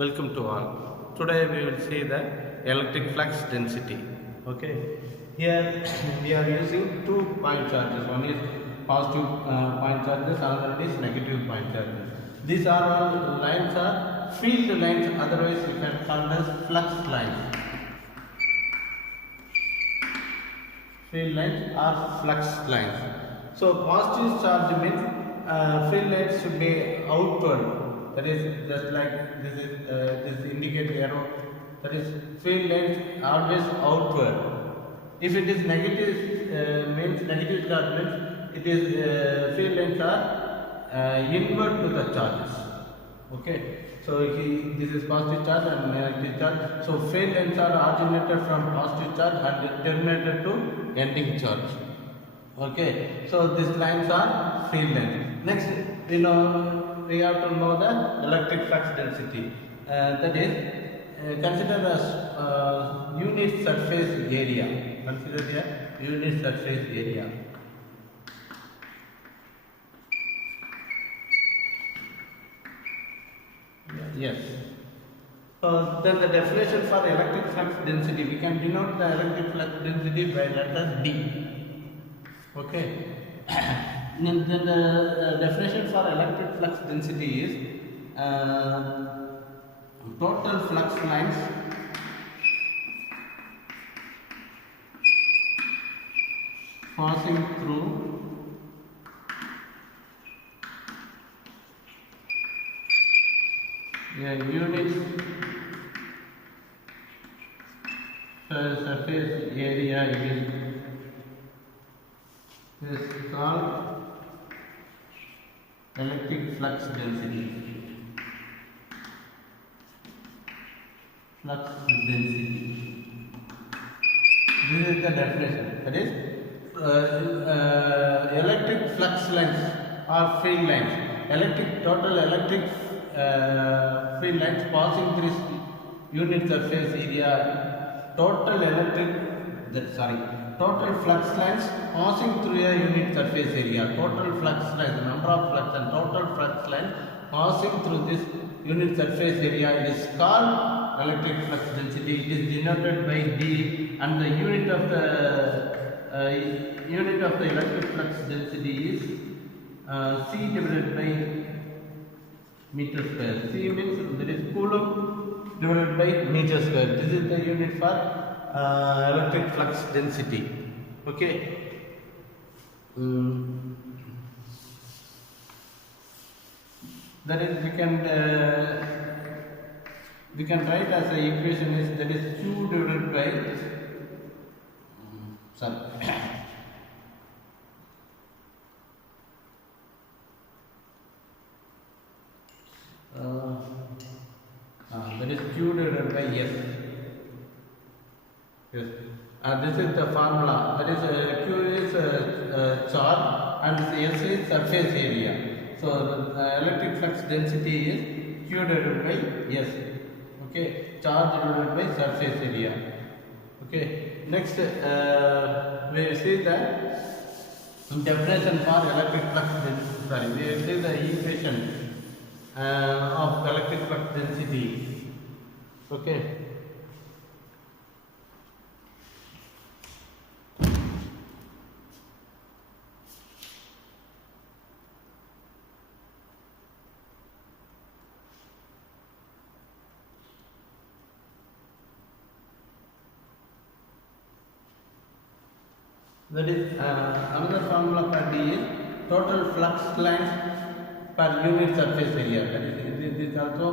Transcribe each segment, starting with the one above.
Welcome to all. Today we will see the electric flux density. Okay. Here we are using two point charges. One is positive point charges, another is negative point charges. These are all lines are field lines. Otherwise, we can call as flux lines. Field lines or flux lines. So positive charge means field lines should be outward. That is just like this indicate arrow. That is field lines always outward. If it is negative means negative charge means it is field lines are inward to the charges. Okay. So this is positive charge and negative charge. So field lines are originated from positive charge and terminated to ending charge. Okay. So these lines are field lines. Next, we have to know the electric flux density. That is considered as unit surface area. Consider here unit surface area. Yes. Then the definition for electric flux density, we can denote the electric flux density by letter D. Okay. Then the definition for electric flux density is total flux lines passing through a unit surface area is called electric flux density. Flux density. This is the definition. That is electric flux lines or field lines. Total electric field lines passing through unit surface area. Total flux lines passing through a unit surface area. Total flux lines, number of flux and total flux lines passing through this unit surface area is called electric flux density. It is denoted by D, and the unit of the electric flux density is C divided by meter square. C means that is coulomb divided by meter square. This is the unit for electric flux density. Okay. That is we can write as a equation is that is Q divided by that is Q divided by S. Yes. This is the formula. That is Q is charge and S is surface area. So electric flux density is Q divided by S. Okay. Charge divided by surface area. Okay. Next, we see the definition for electric flux density. Sorry, we see the equation of electric flux density. Okay. That is another formula for D is total flux lines per unit surface area. That is this also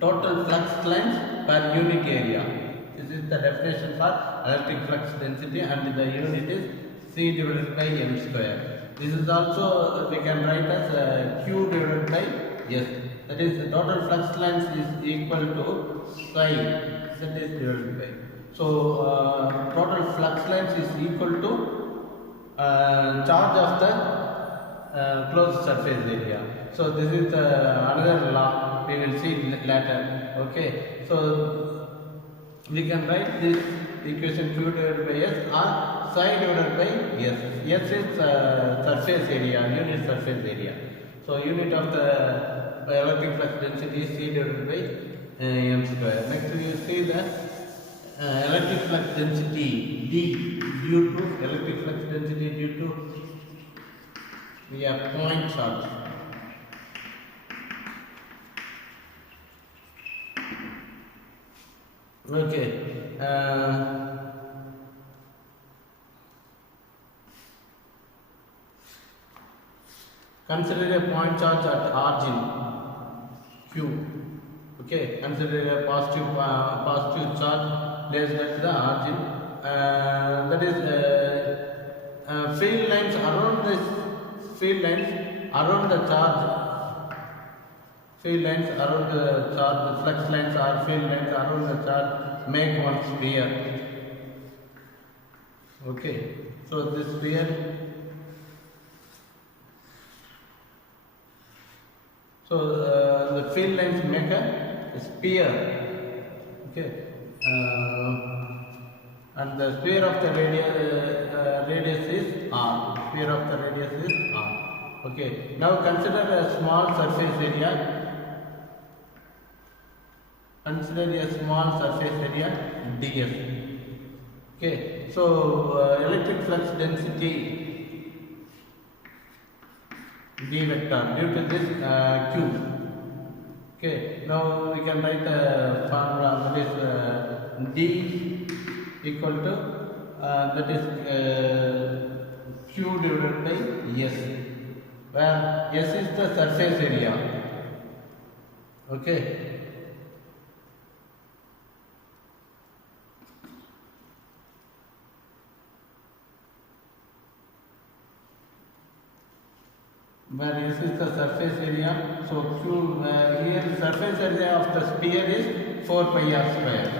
total flux lines per unit area. This is the definition for electric flux density, and the unit is C divided by M square. This is also we can write as Q divided by S. That is the total flux lines is equal to psi. That is divided by. So total flux lines is equal to charge of the closed surface area. So this is another law we will see later. Okay. So we can write this equation Q divided by S or psi divided by S. S is surface area, unit surface area. So unit of the electric flux density is C divided by m square. Next we will see the electric flux density D due to electric flux density due to we have point charge. Okay. Consider a point charge at origin Q. Okay, consider a positive charge placed at the origin. That is field lines around this field lines around the charge. Field lines around the charge, the flux lines or field lines around the charge make one sphere. Okay, so this sphere. So the field lines make a sphere. Okay, and the sphere of the radius is r. Sphere of the radius is r. Okay, now consider a small surface area. Consider a small surface area ds. Okay, so electric flux density D vector due to this Q. Okay, now we can write the formula that is D equal to that is Q divided by S, where S is the surface area. Okay. Where S is the surface area, so Q here surface area of the sphere is 4 pi r square.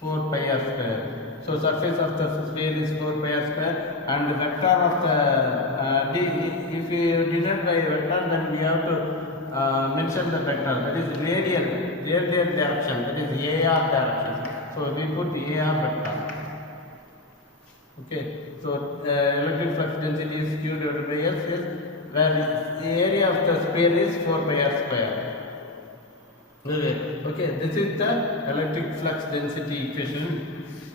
4 pi r square. So surface of the sphere is 4 pi r square, and the vector of the D. If you denote by vector, then we have to mention the vector. That is radial direction. That is AR direction. So we put AR vector. Okay. So electric flux density is Q divided by S, where the area of the sphere is 4 pi r square. Okay, this is the electric flux density equation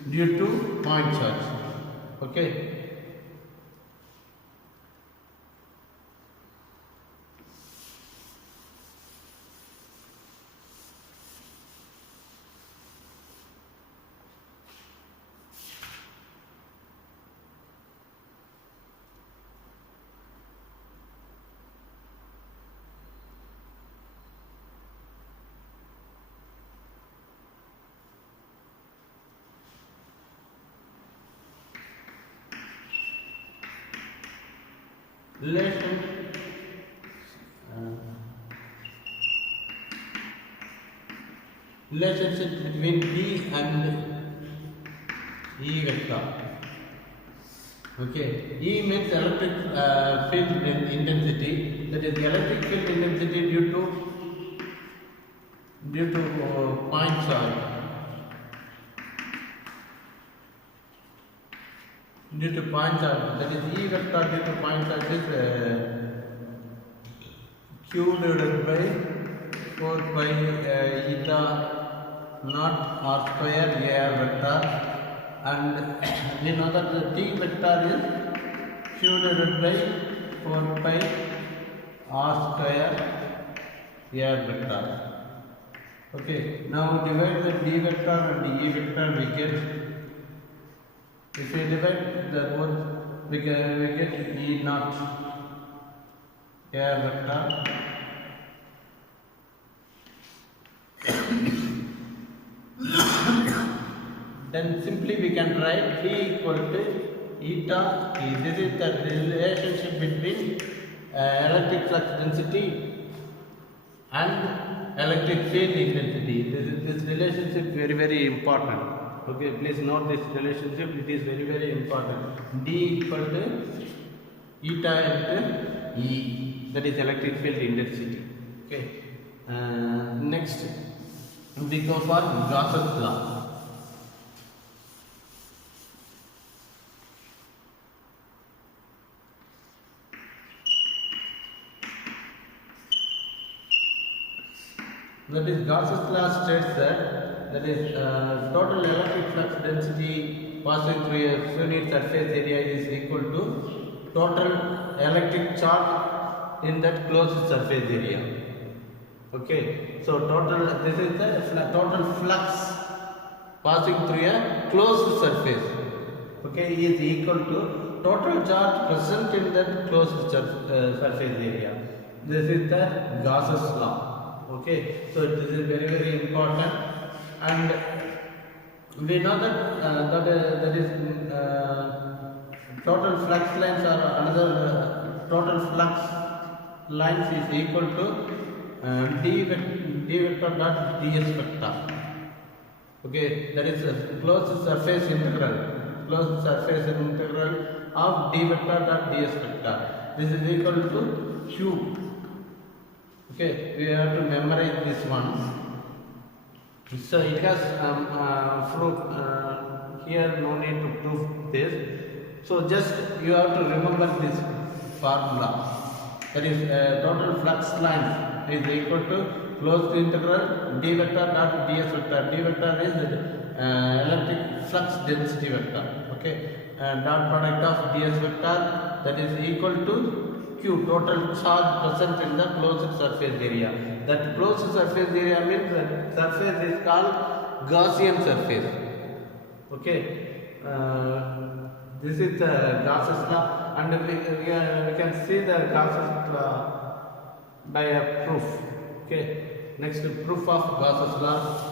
due to point charge. Okay. Relationship between D and E vector. Okay, E means electric field intensity. That is the electric field intensity due to point charge. Due to point charge, that is E vector due to point charge is Q divided by 4 pi eta not r square ar vector, and we know that the T vector is Q divided by 4 pi r square ar vector. Okay, now divide the D vector and the E vector, we get, if we divide the both, we get E naught ar vector. Then simply we can write E equal to eta T. This is the relationship between electric flux density and electric field intensity. This relationship very important. Okay, please note this relationship. It is very important. D equal to eta into E. That is electric field intensity. Okay. Next, we go for Gauss's law. That is Gauss's law states that is total electric flux density passing through a unit surface area is equal to total electric charge in that closed surface area. Okay, so this is the total flux passing through a closed surface. Okay, is equal to total charge present in that closed surface area. This is the Gauss's law. Okay, so this is very important, and we know that that is total flux lines or another total flux lines is equal to d vector dot ds vector. Okay, that is a closed surface integral of d vector dot ds vector. This is equal to q. Okay, we have to memorize this one. So it has proof here. No need to prove this. So just you have to remember this formula. That is total flux lines is equal to closed integral d vector dot ds vector. D vector is electric flux density vector. Okay, dot product of ds vector, that is equal to q, total charge present in the closed surface area. That closed surface area means that surface is called Gaussian surface. Okay, this is the Gauss's law, and we can see the Gauss's law by a proof. Okay, next proof of Gauss's law.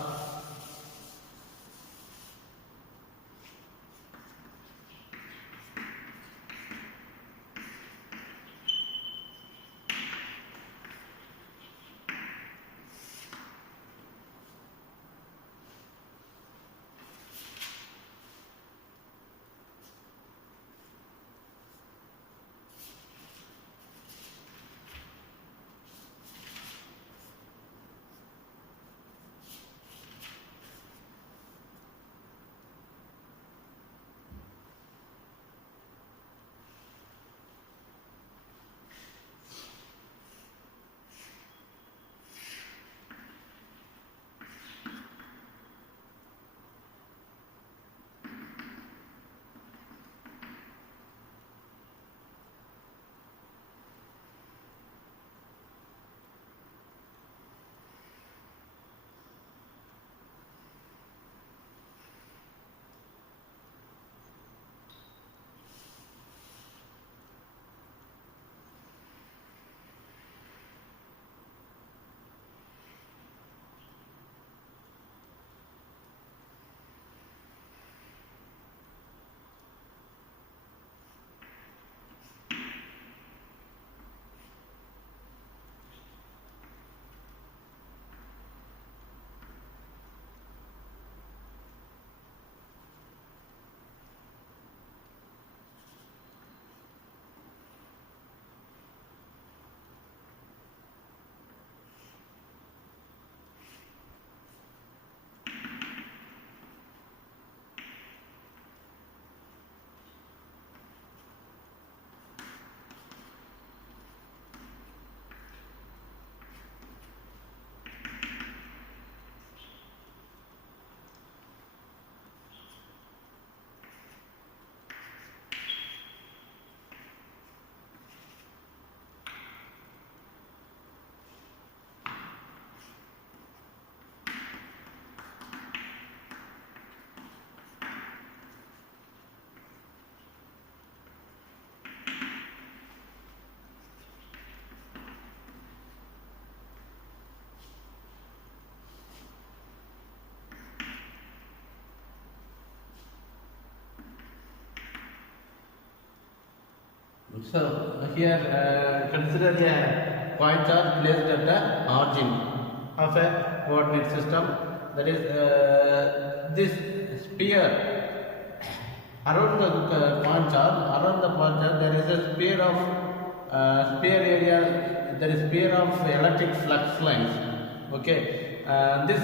So here consider a point charge placed at the origin of a coordinate system. That is this sphere around the point charge. Around the point charge there is a sphere of sphere area. There is sphere of electric flux lines. Okay, this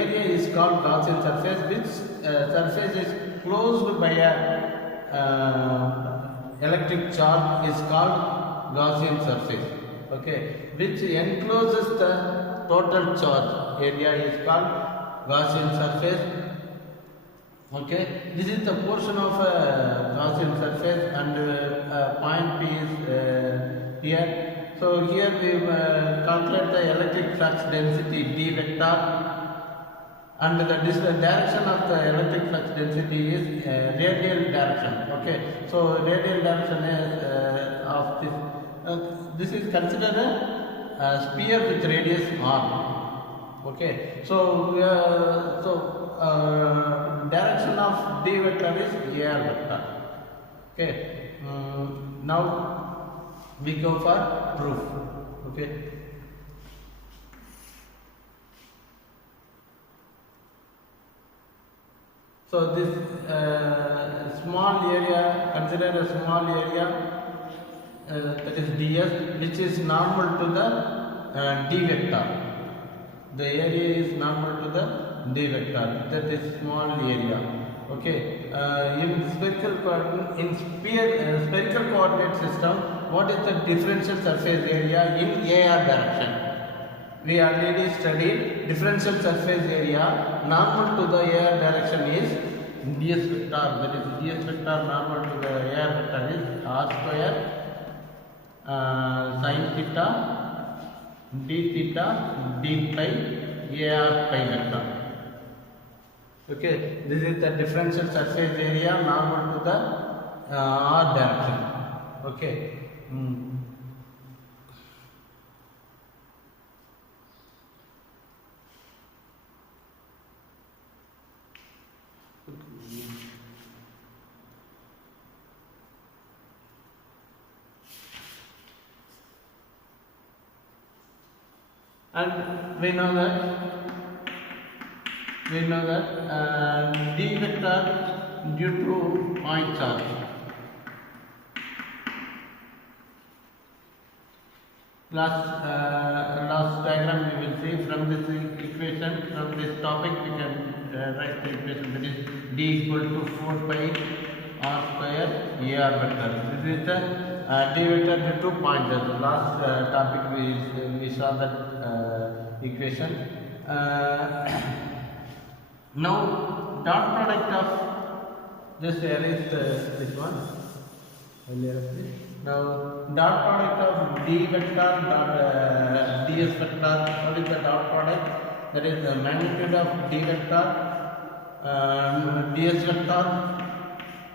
area is called Gaussian surface, which surface is closed by a electric charge is called Gaussian surface. Okay, which encloses the total charge area is called Gaussian surface. Okay, this is the portion of Gaussian surface, and point P is here. So here we calculate the electric flux density D vector, and the direction of the electric flux density is radial direction. Okay, so radial direction is of this. This is considered a sphere with radius r. Okay, so direction of D vector is AR vector. Okay, now we go for proof. Okay. So this small area, consider a small area that is ds, which is normal to the D vector. The area is normal to the D vector. That is small area. Okay. In spherical coordinate system, what is the differential surface area in AR direction? We already studied differential surface area normal to the AR direction is ds vector. That is ds vector normal to the AR vector is r square sin theta d theta d pi AR pi vector. Okay, this is the differential surface area normal to the r direction. Okay. And we know that D vector due to point charge. Last diagram we will see from this equation, from this topic we can write the equation, that is D equal to 4 pi r square AR vector. This is the D vector due to point charge. Last topic we saw that equation. Now dot product of, just erase this one. Now dot product of D vector dot ds vector. What is the dot product? That is the magnitude of D vector, ds vector,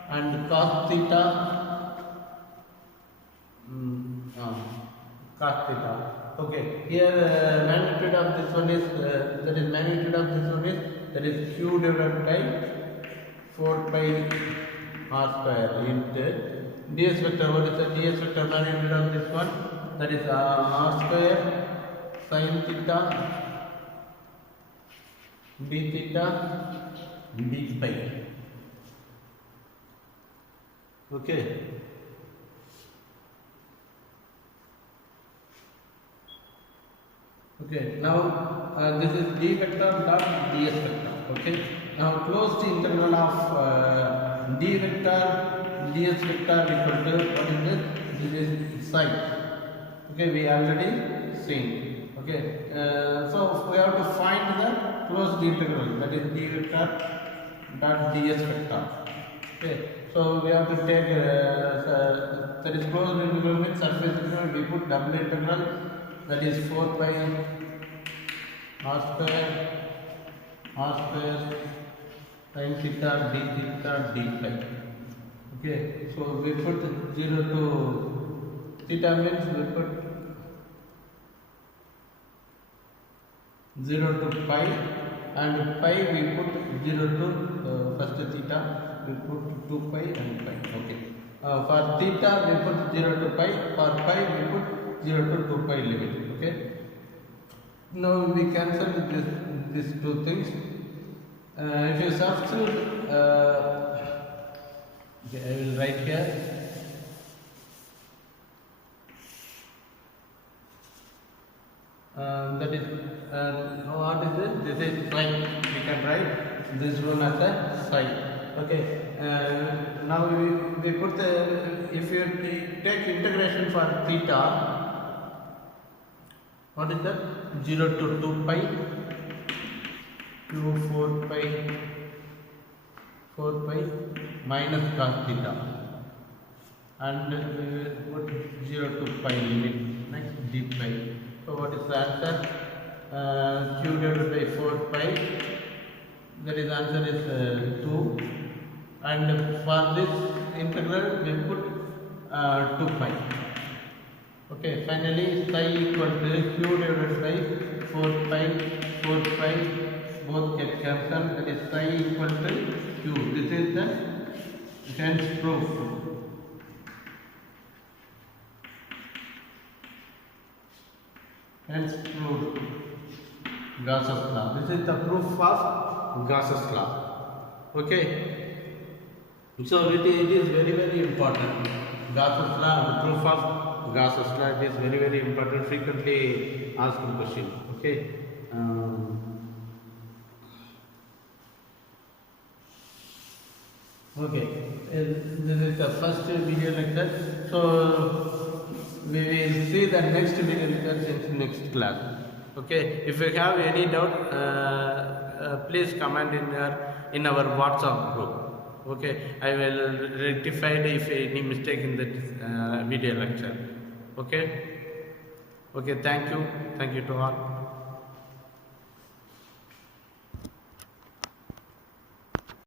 and cos theta. Cos theta. Okay. Here magnitude of this one is that is q divided by 4 pi r square into ds vector. What is the ds vector magnitude of this one? That is r square sin theta d theta d pi. Okay. Okay. Now this is D vector dot ds vector. Okay. Now close the integral of D vector ds vector equal to, what is this? This is psi. Okay, we already seen. Okay, so we have to find the closed integral, that is D vector dot ds vector. Okay, so we have to take that is closed integral means surface integral. We put double integral, that is 4 pi r square sin theta d theta d pi. Okay, so we put 0 to theta means we put 0 to pi, and pi we put 0 to first theta we put 2 pi and pi. Okay, for theta we put 0 to pi, for pi we put 0 to 2 pi limit. Okay, now we cancel these two things. If you substitute, okay, I will write here. That is what is it? This is psi. We can write this one as a psi. Okay. Now we put the, if you take integration for theta, What is that? 0 to 2 pi q 4 pi minus cos theta, and we will put 0 to pi limit. Next d pi. So what is the answer? Q divided by 4 pi. That is answer is 2. And for this integral we put 2 pi. Okay, finally psi equal to q divided by 4 pi both get cancelled. That is psi equal to q. This is the hence proof. Hence proved Gauss's law. This is the proof of Gauss's law. Okay. So it is very important. Gauss's law, the proof of Gauss's law, it is very important. Frequently asked question. Okay. Okay. This is the first video lecture. So we will see the next video lecture in next class. Okay. If you have any doubt, please comment in our WhatsApp group. Okay, I will rectify if any mistake in the video lecture. Okay. Okay. Thank you to all.